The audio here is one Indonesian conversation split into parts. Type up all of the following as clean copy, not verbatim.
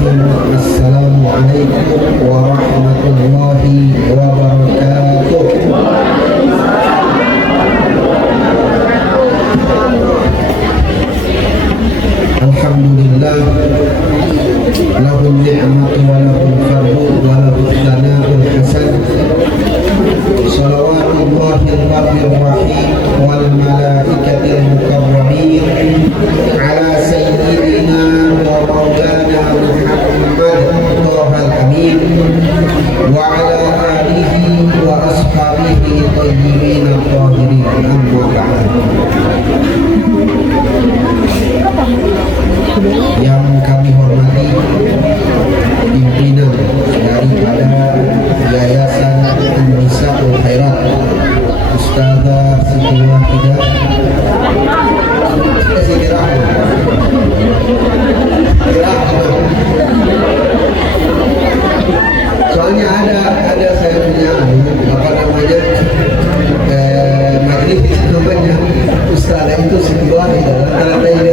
Bismillahirrahmanirrahim. Assalamualaikum warahmatullahi wabarakatuh. Alhamdulillah, lahul ni'matu wa lahul fadlu wa lahul thana'ul hasan. Salawatullahil barril rahim wal malaikatil mukarramin ala sayyidina wa maulana Muhammad Thahal Amin wa ala alihi wa ashabihi tayyibin at-tahirin. Amma ba'd. Yang kami hormati pimpinan daripada Yayasan An-Nisaul Khairat, Ustazah Siti Wahidah, Siti Rahman. Soalnya ada saya punya majelis namanya Ustazah itu Siti Wahidah, rata-rata ini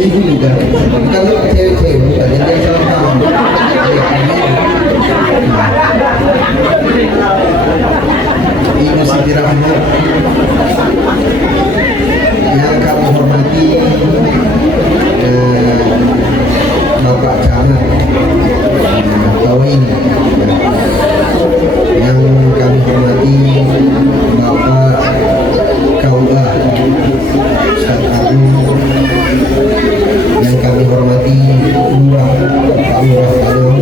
ibu juga, kalau cewek-cewek bukan, jadi salah paham. Ibu Siti Rahman yang kami hormati, Bapak Camat Tawain, yang kami hormati Bapak Kauba Ustaz Agung, yang kami hormati Lurah Pak Lurah Padang,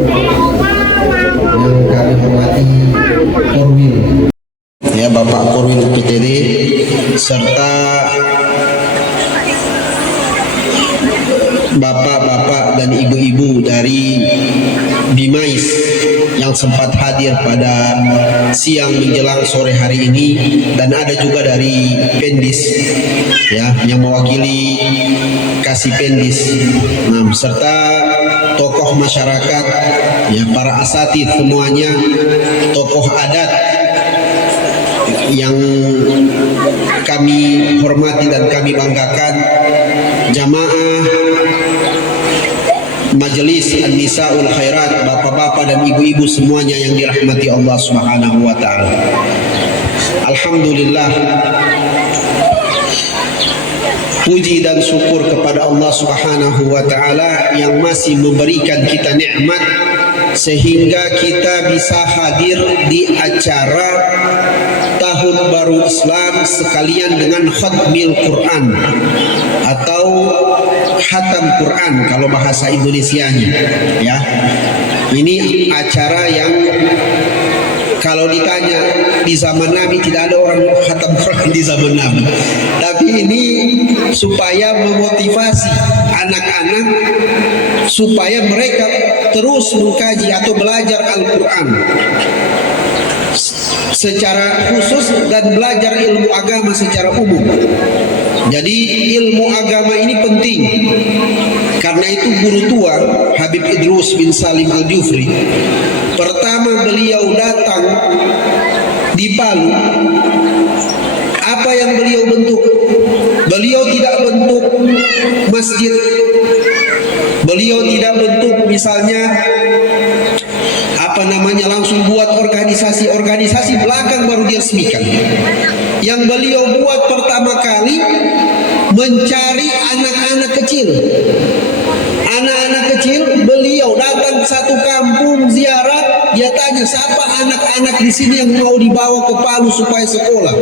yang kami hormati Korwil ya Bapak Korwil PTD, serta bapak-bapak dan ibu-ibu dari Bimais yang sempat hadir pada siang menjelang sore hari ini, dan ada juga dari Pendis ya yang mewakili Kasih Pendis, serta tokoh masyarakat ya, para asatid semuanya, tokoh adat yang kami hormati dan kami banggakan, jamaah Majelis An-Nisaul Khairat, bapak-bapak dan ibu-ibu semuanya yang dirahmati Allah Subhanahu wa taala. Alhamdulillah, puji dan syukur kepada Allah Subhanahu wa taala yang masih memberikan kita nikmat sehingga kita bisa hadir di acara Tahun Baru Islam sekalian dengan Khatmil Quran atau Khatam Quran kalau bahasa Indonesianya ya. Ini acara yang kalau ditanya di zaman Nabi tidak ada orang khatam Quran di zaman Nabi, tapi ini supaya memotivasi anak-anak supaya mereka terus mengkaji atau belajar Al-Quran secara khusus dan belajar ilmu agama secara umum. Jadi ilmu agama ini penting. Karena itu guru tua Habib Idrus bin Salim Al-Jufri, pertama beliau datang di Palu, apa yang beliau bentuk? Beliau tidak bentuk masjid, beliau tidak bentuk misalnya langsung buat organisasi belakang baru diresmikan. Yang beliau buat pertama kali mencari anak-anak kecil. Anak-anak kecil, beliau datang ke satu kampung ziarah, dia tanya siapa anak-anak di sini yang mau dibawa ke Palu supaya sekolah.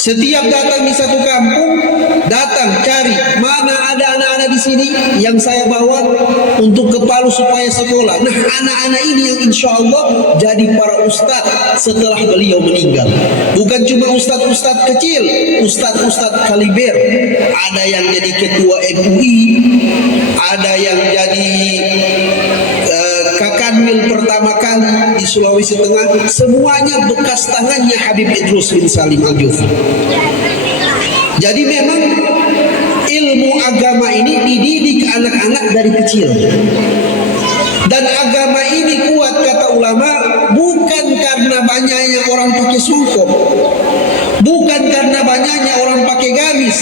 Setiap datang di satu kampung, datang cari mana ada anak-anak di sini yang saya bawa untuk ke Palu supaya sekolah. Nah, anak-anak ini yang insya Allah jadi para ustadz setelah beliau meninggal. Bukan cuma ustadz-ustadz kecil, ustadz-ustadz kaliber. Ada yang jadi ketua MUI, ada yang jadi Kakanwil pertama kali di Sulawesi Tengah. Semuanya bekas tangannya Habib Idrus bin Salim Al-Jufri. Jadi memang ilmu agama ini dididik anak-anak dari kecil. Dan agama ini kuat kata ulama bukan karena banyaknya orang pakai songkok, bukan karena banyaknya orang pakai pakai gamis.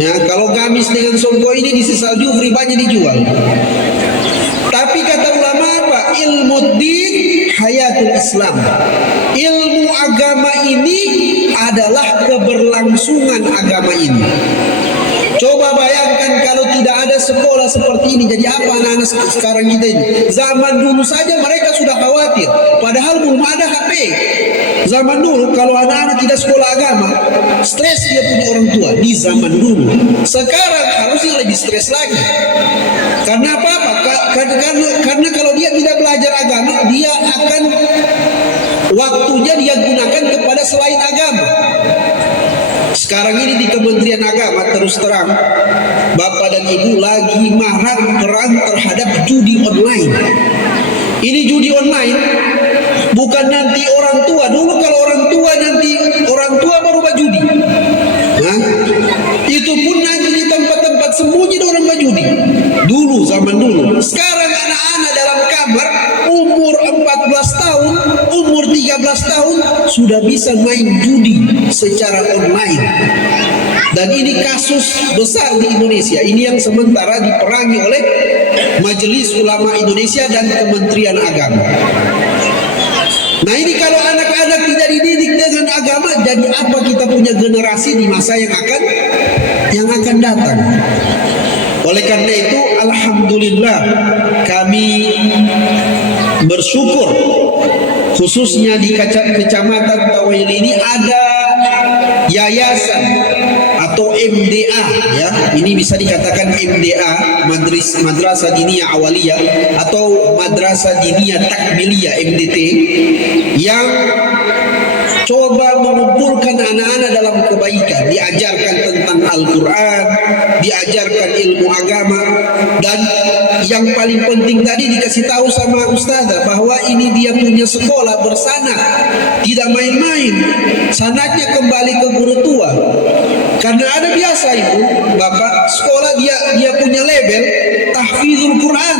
Ya, kalau gamis dengan songgo ini di Sesal Jufri banyak dijual. Tapi kata ulama apa? Ilmu din hayatul Islam. Ilmu agama ini adalah keberlangsungan agama ini. Coba bayangkan kalau tidak ada sekolah seperti ini, jadi apa anak-anak sekarang kita ini? Zaman dulu saja mereka sudah khawatir, padahal belum ada HP. Zaman dulu kalau anak-anak tidak sekolah agama, stres dia punya orang tua di zaman dulu. Sekarang harusnya lebih stres lagi. Karena apa? Karena kalau dia tidak belajar agama, dia akan waktunya dia gunakan kepada selain agama. Sekarang ini di Kementerian Agama terus terang Bapak dan Ibu lagi marak perang terhadap judi online. Ini judi online bukan nanti orang tua. Dulu kalau orang tua nanti orang tua baru berjudi. Nah, itu pun nanti di tempat-tempat sembunyi orang berjudi. Dulu zaman dulu. Sekarang anak-anak dalam kamar umur 14 tahun, umur 13 tahun sudah bisa main judi secara online. Dan ini kasus besar di Indonesia. Ini yang sementara diperangi oleh Majelis Ulama Indonesia dan Kementerian Agama. Nah, ini kalau anak-anak tidak dididik dengan agama, jadi apa kita punya generasi di masa yang akan datang? Oleh karena itu, alhamdulillah kami bersyukur khususnya di Kecamatan Tawil ini ada yayasan atau MDA, ya. Ini bisa dikatakan MDA, Madrasah Diniyah Awaliyah atau Madrasah Diniyah Takmiliyah MDT, yang coba mengumpulkan anak-anak dalam kebaikan, diajarkan tentang Al-Quran, diajarkan ilmu agama, dan yang paling penting tadi dikasih tahu sama ustazah bahwa ini dia punya sekolah bersanad, tidak main-main, sanadnya kembali ke guru tua. Karena ada biasa ibu, bapak, sekolah dia punya label tahfizul Quran,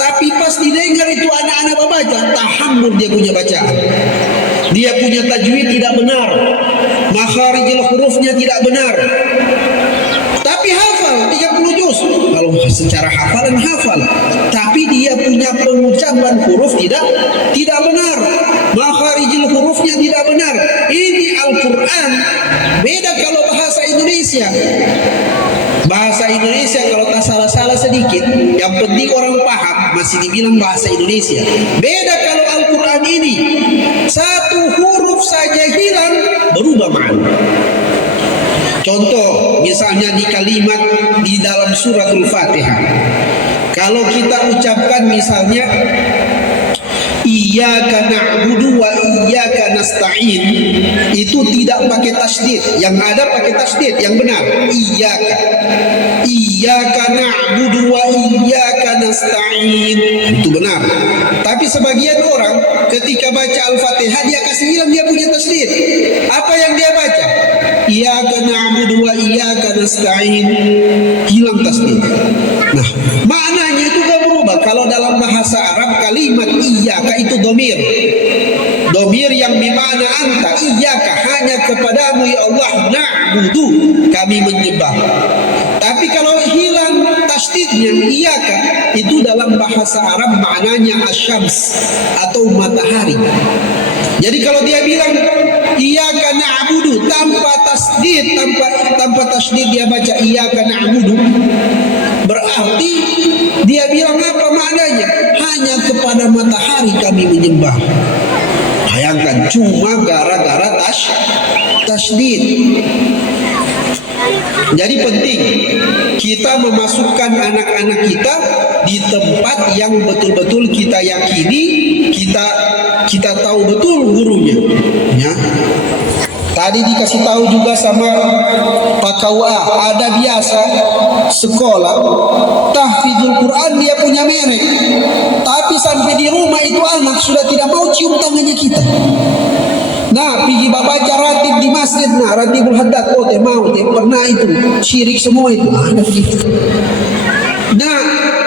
tapi pas didengar itu anak-anak membaca, tahammul dia punya bacaan. Dia punya tajwid tidak benar, makharijul hurufnya tidak benar, tapi hafal 30 juz. Kalau secara hafalan hafal, tapi dia punya pengucapan huruf tidak benar, makharijul hurufnya tidak benar. Ini Al-Quran. Beda kalau bahasa Indonesia. Bahasa Indonesia kalau tak salah-salah sedikit, yang penting orang paham, masih dibilang bahasa Indonesia. Beda kalau Al-Quran ini, satu huruf saja hilang, berubah makna. Contoh, misalnya di kalimat di dalam suratul Fatihah, kalau kita ucapkan misalnya Iyyaka na'budu wa iyyaka nasta'in, itu tidak pakai tasydid. Yang ada pakai tasydid, yang benar Iyyaka na'budu wa iyyaka nasta'in, itu benar. Tapi sebagian orang ketika baca Al-Fatihah dia kasih hilang dia punya tasydid. Apa yang dia baca? Iyyaka na'budu wa iyyaka nasta'in, hilang tasydid. Nah, maknanya itu gak berubah. Kalau dalam bahasa Arab kalimat iyyaka itu domir yang bermakna anta. Iyyaka, hanya kepadamu ya Allah na'budu, kami menyembah. Tapi kalau hilang tasdidnya iyyaka, itu dalam bahasa Arab maknanya asyams atau matahari. Jadi kalau dia bilang iyyaka na'budu tanpa tasdid, tanpa tasdid dia baca iyyaka na'budu, berarti dia bilang apa maknanya? Hanya kepada matahari kami menyembah. Bayangkan, cuma gara-gara tasdid. Jadi penting kita memasukkan anak-anak kita di tempat yang betul-betul kita yakini, kita tahu betul gurunya, ya. Tadi dikasih tahu juga sama Pak KUA, ada biasa sekolah tahfidzul Quran dia punya merek, tapi sampai di rumah itu anak sudah tidak mau cium tangannya kita. Nah, pergi baca ratib di masjid, nah ratibul haddad, oh teh mau, teh pernah itu syirik semua itu ada begitu. Nah,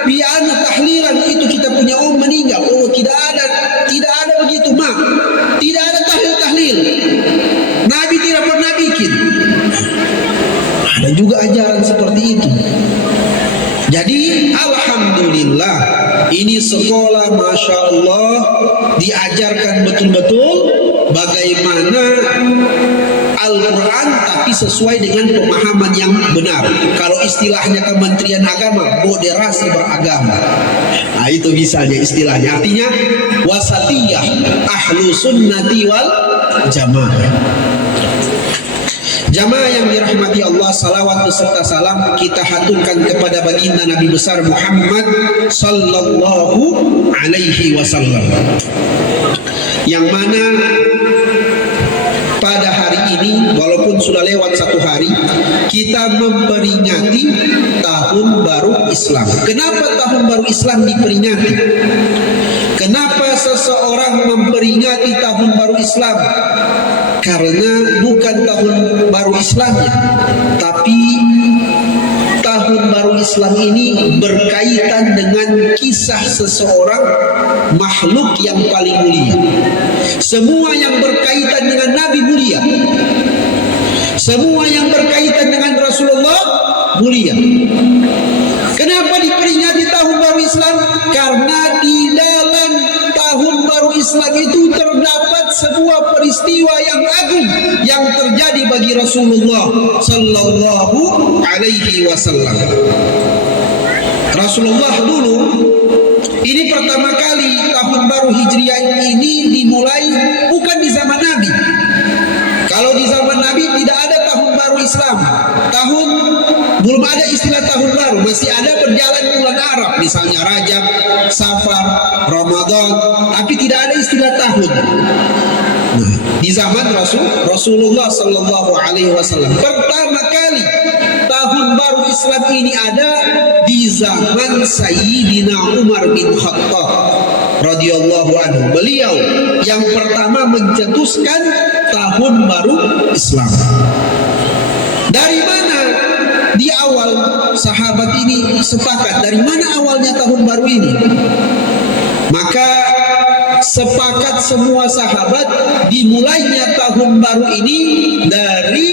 piano tahlilan itu kita punya meninggal, oh tidak ada begitu, tidak ada tahlil. Nabi tidak pernah bikin. Ada juga ajaran seperti itu. Jadi alhamdulillah ini sekolah Masya Allah diajarkan betul-betul bagaimana Al-Quran tapi sesuai dengan pemahaman yang benar. Kalau istilahnya Kementerian Agama, moderasi beragama. Nah itu misalnya istilahnya. Artinya wasatiyah ahlu sunnati wal jamaah. Jamaah yang dirahmati Allah, salawat beserta salam kita haturkan kepada baginda Nabi besar Muhammad sallallahu alaihi wasallam, yang mana pada hari ini walaupun sudah lewat satu hari kita memperingati tahun baru Islam. Kenapa tahun baru Islam diperingati? Kenapa seseorang memperingati tahun baru Islam? Karena bukan tahun baru Islamnya, tapi tahun baru Islam ini berkaitan dengan kisah seseorang makhluk yang paling mulia. Semua yang berkaitan dengan Nabi mulia, semua yang berkaitan dengan Rasulullah mulia. Kenapa diperingati tahun baru Islam? Karena di dalam tahun baru Islam itu terdapat sebuah peristiwa yang agung yang terjadi bagi Rasulullah sallallahu alaihi wasallam. Rasulullah dulu ini pertama kali tahun baru Hijriah ini dimulai bukan di zaman Nabi. Kalau di zaman Nabi tidak ada tahun baru Islam. Belum ada istilah tahun baru, masih ada berjalan bulan Arab, misalnya Rajab, Safar, Ramadan, tapi tidak ada istilah tahun. Nah, di zaman Rasulullah sallallahu alaihi wasallam pertama kali tahun baru Islam ini ada di zaman Sayyidina Umar bin Khattab radhiyallahu anhu. Beliau yang pertama mencetuskan tahun baru Islam. Dari mana di awal sahabat ini sepakat? Dari mana awalnya tahun baru ini? Maka sepakat semua sahabat dimulainya tahun baru ini dari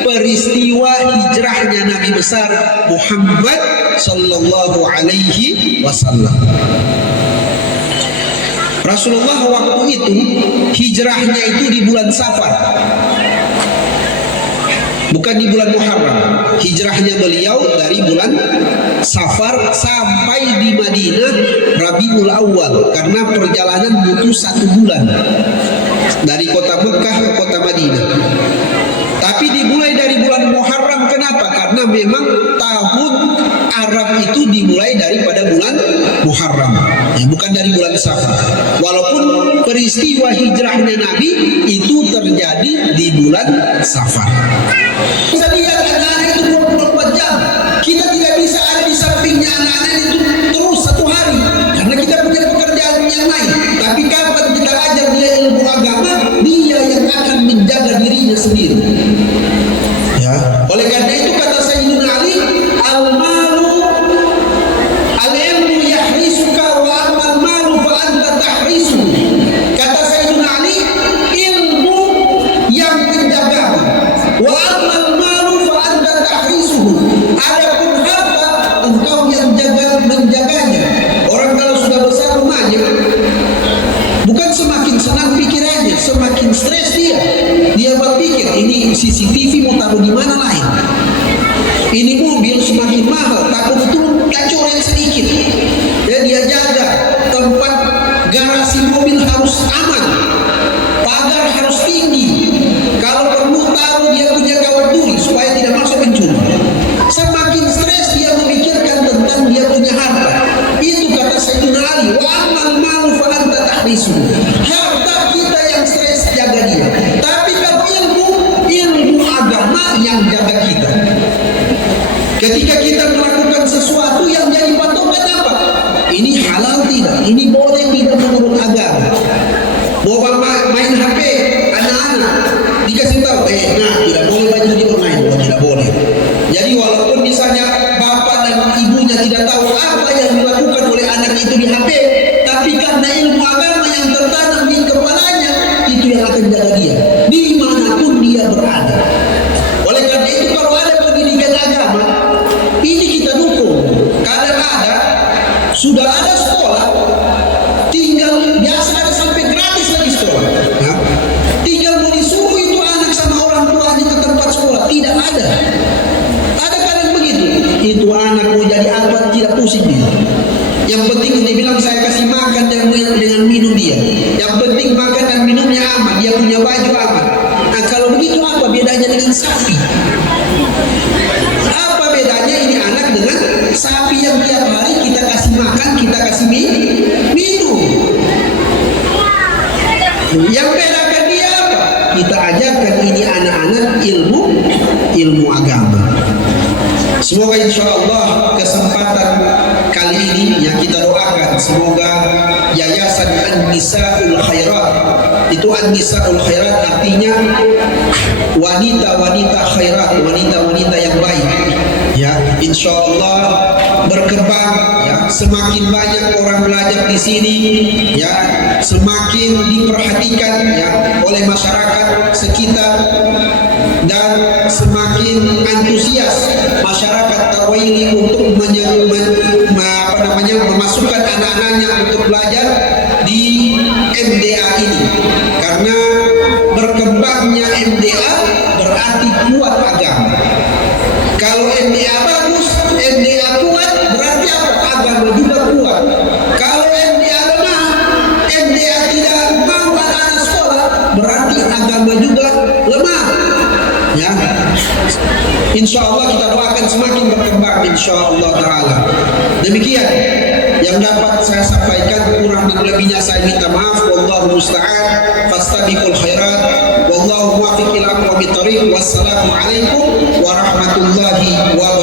peristiwa hijrahnya Nabi besar Muhammad sallallahu alaihi wasallam. Rasulullah waktu itu hijrahnya itu di bulan Safar, bukan di bulan Muharram. Hijrahnya beliau dari bulan Safar sampai di Madinah Rabiul Awal, karena perjalanan butuh 1 bulan dari kota Mekah ke kota Madinah. Tapi dimulai dari bulan Muharram. Kenapa? Karena memang tahun Arab itu dimulai daripada bulan Muharram, ya, bukan dari bulan Safar. Walaupun peristiwa hijrahnya Nabi itu terjadi di bulan Safar. Bisa lihat anak-anak itu 24 jam. Kita tidak bisa ada di sampingnya anak-anak itu terus 1 hari, karena kita punya pekerjaan yang lain. Tapi kapan kita ajar dia ilmu agama, dia yang akan menjaga dirinya sendiri. Ya, oleh karena itu kata Sayyidina Ali, al-malu al-ilmu yahrisuka wa amal malu fa anta tahrisu. Kata Sayyidina Ali, ilmu yang menjaga, wa amal malu fa anta tahrisu. Adapun harta engkau yang menjaganya. Orang kalau sudah besar rumahnya, bukan semakin senang pikirannya, semakin stres dia. Dia berpikir, ini CCTV mau taruh di mana lain. Ini mobil semakin mahal, takut betul kacau yang sedikit. Dan dia jaga tempat garasi mobil harus aman, pagar harus tinggi. Kalau perlu taruh dia punya kawat duri supaya tidak masuk pencuri. Semakin stres dia memikirkan tentang dia punya harta. Itu kata Sayyidina Ali, wa amal malu fa anta tahrisu. Harta kita yang stres jaga dia. Tapi kalau ilmu agama yang jaga kita. Ketika kita melakukan sesuatu yang jadi patokan apa? Ini halal tidak? Ini boleh tidak menurut agama? Bahwa main HP anak-anak dikasih tahu, nah tidak boleh main judi online, tidak boleh. Jadi walaupun misalnya bapak dan ibunya tidak tahu apa yang dilakukan oleh anak itu di HP, tapi karena ilmu agama yang tertanam di kepalanya, itu yang akan jaga dia dimanapun dia berada. Oleh karena itu kalau ada pendidikan tidak pusing dia. Yang penting dia bilang saya kasih makan dan dengan minum dia. Yang penting makan dan minumnya aman, dia punya baju aman. Nah kalau begitu apa bedanya dengan sapi? Apa bedanya ini anak dengan sapi yang tiap hari kita kasih makan, kita kasih minum? Yang bedakan dia apa? Kita ajarkan ini anak-anak ilmu agama. Semoga insya Allah kesempatan kali ini yang kita doakan, semoga Yayasan An-Nisaul Khairat, itu An-Nisaul Khairat artinya wanita-wanita khairat, wanita-wanita yang baik, ya insya Allah berkembang, ya semakin banyak orang belajar di sini, ya semakin diperhatikan ya oleh masyarakat sekitar, dan semakin antusias masyarakat Tawaili untuk memasukkan anak-anaknya untuk belajar di MDA ini, karena berkembangnya MDA berarti kuat agama. Kalau MDA bagus, MDA kuat, berarti apa? Agama juga kuat. Kalau MDA lemah, MDA tidak mau anak-anak sekolah, berarti agama juga lemah. Ya, insya Allah kita doakan semakin berkembang insya Allah Ta'ala. Demikian yang dapat saya sampaikan, kurang dan lebihnya saya minta maaf. Wallahu musta'an, fastabiqul khairat, wallahu muwaffiq ila aqwamit thoriq. Wassalamualaikum warahmatullahi wabarakatuh.